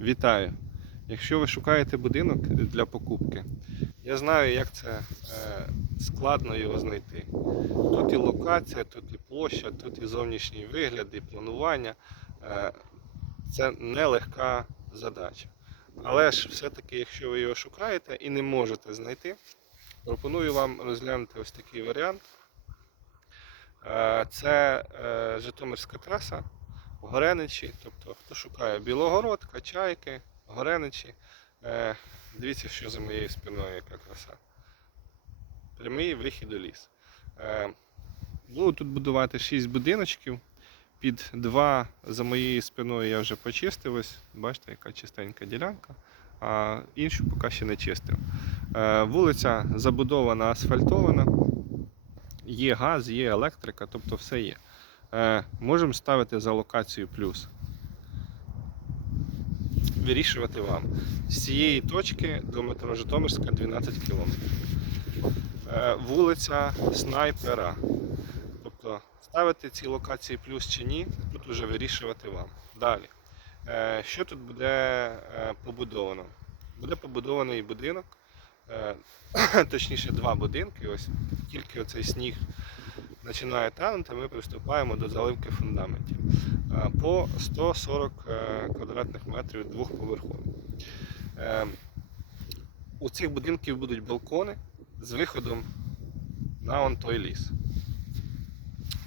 Вітаю! Якщо ви шукаєте будинок для покупки, я знаю, як це е, складно його знайти. Тут і локація, тут і площа, тут і зовнішній вигляд, і планування. Е, Це нелегка задача. Але ж все-таки, якщо ви його шукаєте і не можете знайти, пропоную вам розглянути ось такий варіант. Е, Це Житомирська траса Гореничі. Тобто, хто шукає Білогородка, Чайки, Гореничі. Е, Дивіться, що за моєю спиною, яка краса. Прямий вихід у ліс. Е, Буду тут будувати 6 будиночків. Під два за моєю спиною я вже почистив. Бачите, яка чистенька ділянка, а іншу поки ще не чистив. Е, Вулиця забудована, асфальтована. Є газ, є електрика, тобто все є. Е, Можемо ставити за локацію плюс. Вирішувати вам. З цієї точки до метро Житомирська 12 км. Е, Вулиця Снайпера. Тобто ставити ці локації плюс чи ні, тут вже вирішувати вам. Далі. Е, Що тут буде побудовано? Буде побудований будинок, точніше два будинки. Ось тільки оцей сніг починає танути, ми приступаємо до заливки фундаментів. Е, По 140 е, квадратних метрів двохповерхових. Е, У цих будинків будуть балкони з виходом на он той ліс.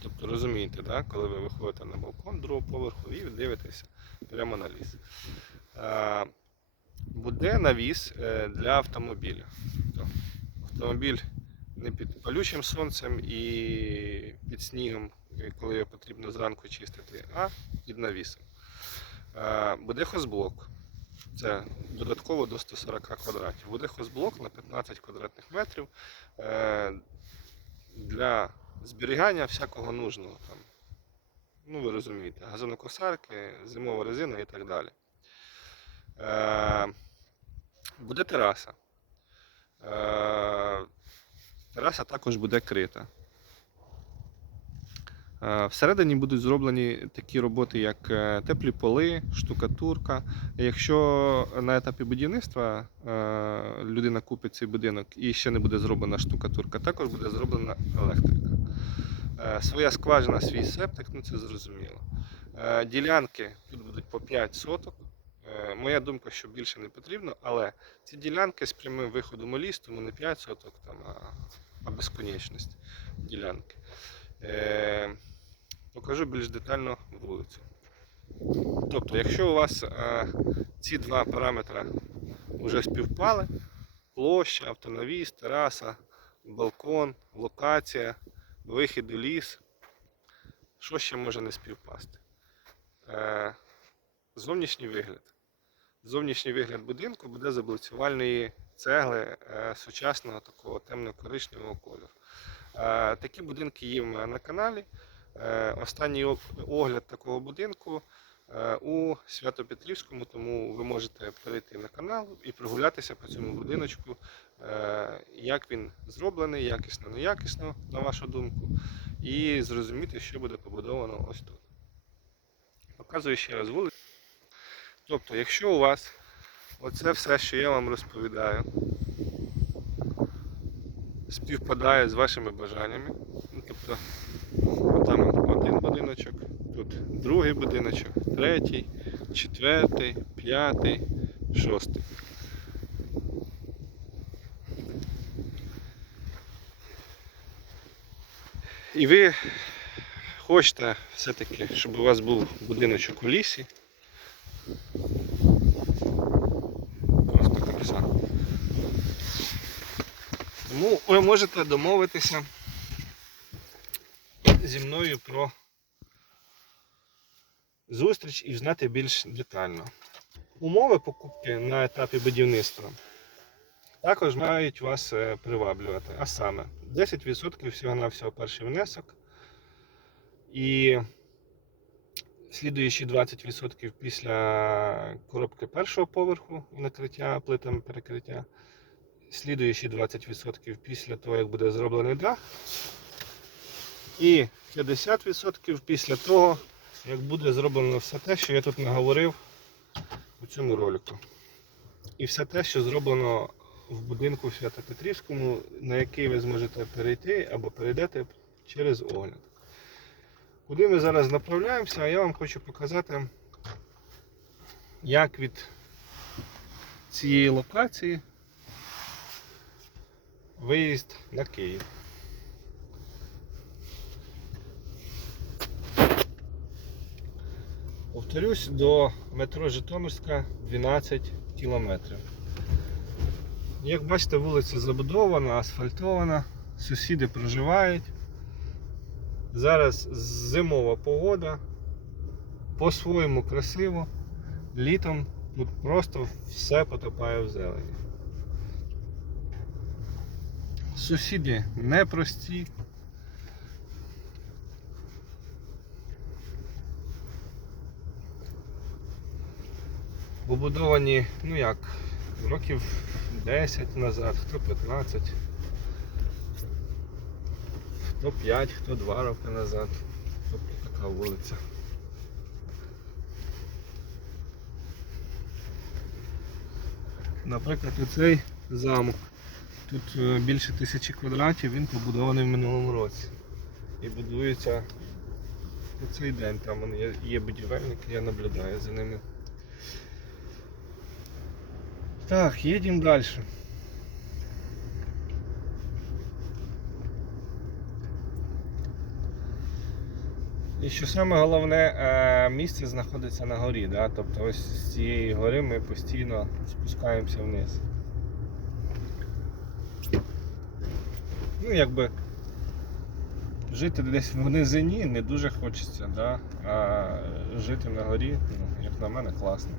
Тобто розумієте, да? коли ви виходите на балкон другого поверху і дивитеся прямо на ліс. Буде навіс для автомобіля. Тобто автомобіль не під палючим сонцем і під снігом, е, коли його потрібно зранку чистити, а під навісом. Е, Буде хозблок. Це додатково до 140 квадратів. Буде хозблок на 15 квадратних метрів е, для зберігання всякого нужного. Ну, ви розумієте, газонокосарки, зимова резина і так далі. Буде тераса. Е, також буде крита. Е, Всередині будуть зроблені такі роботи, як е, теплі поли, штукатурка. Якщо на етапі будівництва е, людина купить цей будинок і ще не буде зроблена штукатурка, також буде зроблена електрика. Своя скважина, свій септик, ну це зрозуміло. Ділянки тут будуть по 5 соток. Е, Моя думка, що більше не потрібно, але ці ділянки з прямим виходом у ліс, тому не 5 соток, там, а, а безконечність ділянки. Е, покажу більш детально вулицю. Тобто, якщо у вас е, ці два параметри вже співпали, площа, автонавіс, тераса, балкон, локація, вихід у ліс, що ще може не співпасти? Е, зовнішній вигляд. Зовнішній вигляд будинку буде з облицювальної цегли е, сучасного такого темно-коричневого кольору. Е, такі будинки є в мене на каналі. Е, останній огляд такого будинку у Свято-Петрівському, тому ви можете перейти на канал і прогулятися по цьому будиночку, як він зроблений, якісно, неякісно, на вашу думку, і зрозуміти, що буде побудовано ось тут. Показую ще раз вулицю. Тобто, якщо у вас оце все, що я вам розповідаю, співпадає з вашими бажаннями, ну, тобто, там один будиночок, тут другий будиночок, третій, четвертий, п'ятий, шостий. І ви хочете все-таки, щоб у вас був будиночок у лісі. Просто краса. Тому ви можете домовитися зі мною про зустріч і знати більш детально. Умови покупки на етапі будівництва також мають вас е, приваблювати. А саме 10% всього-навсього перший внесок і слідуючі 20% після коробки першого поверху і накриття плитами перекриття. Слідуючі 20% після того, як буде зроблений дах. І 50% після того, як буде зроблено все те, що я тут наговорив у цьому ролику. І все те, що зроблено в будинку в Свято-Петрівському, на який ви зможете перейти або перейдете через огляд. Куди ми зараз направляємося, а я вам хочу показати, як від цієї локації виїзд на Київ. Повторюсь, до метро Житомирська 12 кілометрів. Як бачите, вулиця забудована, асфальтована, сусіди проживають. Зараз зимова погода, по-своєму красиво. Літом тут просто все потопає в зелені. Сусіди непрості. Побудовані, ну як, років 10 назад, хто 15, хто 5, хто 2 роки назад. Тобто така вулиця. Наприклад, оцей замок. Тут е, більше тисячі квадратів, він побудований в минулому році. І будується у цей день. Там є, будівельники, я наблюдаю за ними. Так, їдемо далі. І що саме головне, е, місце знаходиться на горі, да? тобто ось з цієї гори ми постійно спускаємося вниз. Ну, якби жити десь в низині не дуже хочеться, да? а жити на горі, ну, як на мене, класно.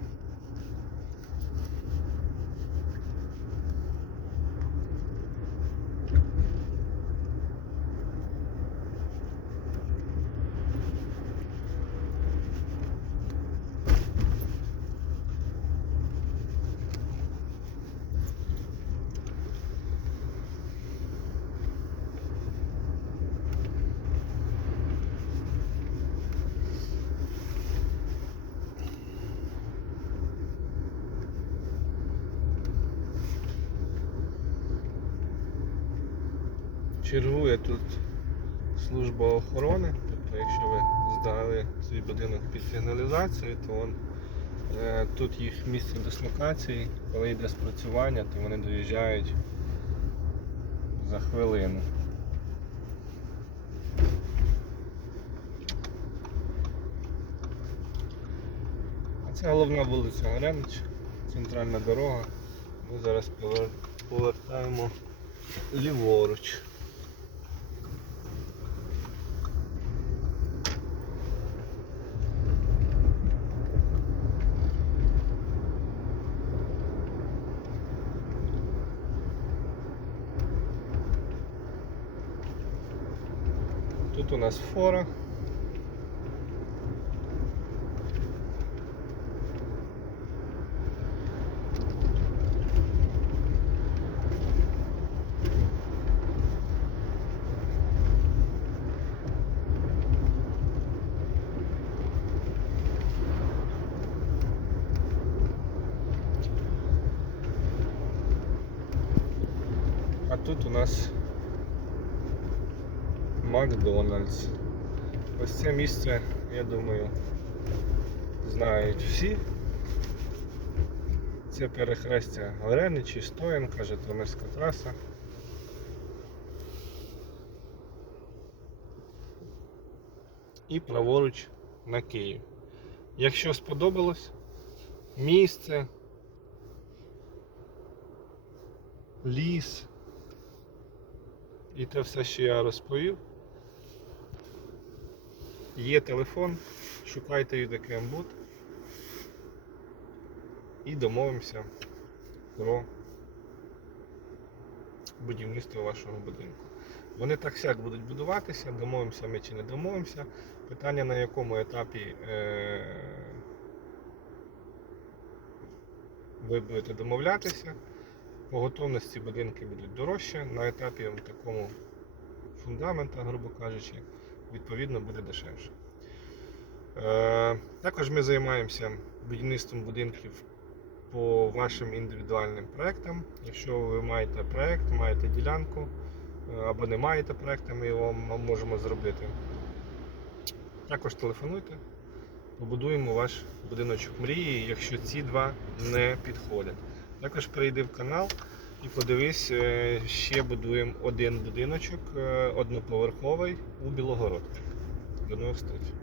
Чергує тут служба охорони. Тобто, якщо ви здали свій будинок під сигналізацію, то он, е, тут їх місце дислокації. Коли йде спрацювання, то вони доїжджають за хвилину. А це головна вулиця Горенич, центральна дорога. Ми зараз повертаємо ліворуч. У нас фора. А тут у нас Макдональдс. Ось це місце, я думаю, знають всі. Це перехрестя Гореничі, Стоянка, Житомирська траса. І праворуч на Київ. Якщо сподобалось місце, ліс і те все, що я розповів. Є телефон, шукайте UDKM-бот і домовимося про будівництво вашого будинку. Вони так сяк будуть будуватися, домовимося ми чи не домовимося. Питання на якому етапі е- ви будете домовлятися. По готовності будинки будуть дорожче, на етапі такому фундамента, грубо кажучи, відповідно буде дешевше. Е, також ми займаємося будівництвом будинків по вашим індивідуальним проектам. Якщо ви маєте проект, маєте ділянку е, або не маєте проекту, ми його можемо зробити. Також телефонуйте, побудуємо ваш будиночок мрії, якщо ці два не підходять. Також прийди в канал і подивись, е, ще будуємо один будиночок е, одноповерховий у Білогородці. До нових зустрічей.